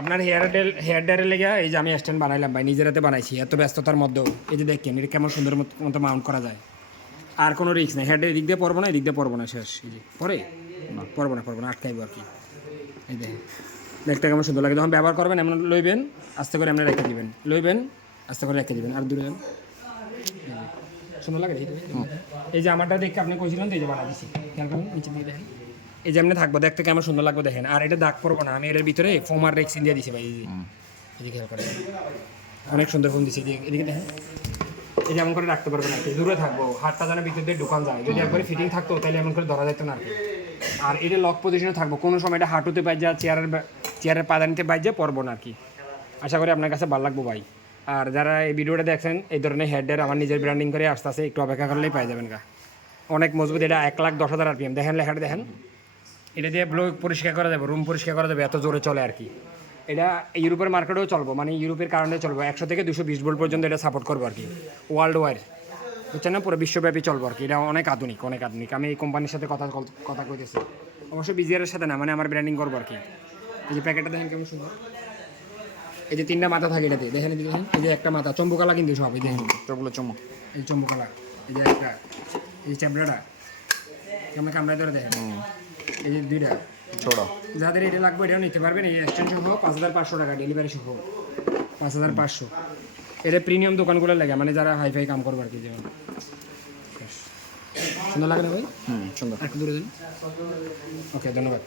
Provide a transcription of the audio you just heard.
আপনার হেয়ার ড্রায়ারের লেগে এই যে আমি স্ট্যান্ড বানাইলাম ভাই, নিজের হাতে বানাইছি এত ব্যস্ততার মধ্যেও। এই যে দেখেন এটা কেমন সুন্দর মতো মাউন্ট করা যায়, আর কোনো রিস্ক নেই। হেয়ার এদিক দিয়ে পড়বো না, এদিক দিয়ে পড়বো না, শেষ। এই যে পরে না পড়বো না আটকাইবো আর কি। এই দেখেন দেখতে কেমন সুন্দর লাগে। যখন ব্যবহার করবেন এমন লইবেন, আস্তে করে এমনি রেখে দিবেন, লইবেন আস্তে করে রেখে দিবেন, আর দূরে যান। সুন্দর লাগে। এই যে আমারটা দেখে আপনি কইছিলেন তো, এই যে বানা দিছি, খেয়াল করুন নিচে দিকে দেখেন। এই যে এমনি থাকবো, দেখতে কেমন সুন্দর লাগবে দেখেন। আর এটা দাগ পড়বো না, আমি এর ভিতরে ফোমার রেক্সিন দিয়ে দিছি ভাই। এই যে খেয়াল করেন, অনেক সুন্দর ফোন দিছি। এদিকে দেখেন, এই যে এমন করে রাখতে পারবেন আর কি, দূরে থাকবো, হাতটা যেন ভিতর দিয়ে ঢুকান যায়। যদি একবারে ফিটিং থাকতো তাহলে এমন করে ধরা যেত না আর কি। আর এটা লক পজিশনে থাকবো, কোনো সময় এটা হাঁটুতে পাই যা, চেয়ারের পাদানিতে পাই যা পড়বো না আর কি। আশা করি আপনার কাছে ভালো লাগবো ভাই। আর যারা এই ভিডিওটা দেখছেন, এই ধরনের হেডের আমার নিজের ব্র্যান্ডিং করে আসতে আসে, একটু অপেক্ষা করলেই পাই যাবেন গা। অনেক মজবুত, এটা 1,10,000 RPM। দেখেন লেখাটা দেখেন, এটা দিয়ে ব্লো পরিষ্কার করা যাবে, রুম পরিষ্কার করা যাবে, এত জোরে চলে আর কি। এটা ইউরোপের মার্কেটেও চলবো, মানে ইউরোপের কারণে চলবো। 100 থেকে 220 ভোল্ট পর্যন্ত এটা সাপোর্ট করবো আর কি, ওয়ার্ল্ড ওয়াইড, বুঝছেন না, পুরো বিশ্বব্যাপী চলবো আর কি। এটা অনেক আধুনিক। আমি এই কোম্পানির সাথে কথা কইতেছি, অবশ্যই বিজিআরের সাথে না, মানে আমার ব্র্যান্ডিং করবো আর কি। এই যে প্যাকেটটা দেখেন কেমন সুন্দর। এই যে 3টা মাথা থাকে এটাতে, দেখেন দেখেন। এই যে একটা মাথা চম্বুকালা, কিন্তু সব এই দেখেন চোখগুলো চমক। এই চম্বুকালা। এই যে একটা, এই চ্যাবড়াটা কেমন কামড়ায় ধরে দেখেন। এই যে 2টা ছোড়া। যাদের এটা লাগবে এটাও নিতে পারবেন। এই এক্সচেঞ্জ সহ 5,500 টাকা, ডেলিভারি সহ 5,500। এটা প্রিমিয়াম দোকানগুলো লাগে, মানে যারা হাইফাই কাম করবে আর কি। যেমন সুন্দর লাগে না ভাই? সুন্দর। একটু দূরে যান। ওকে, ধন্যবাদ।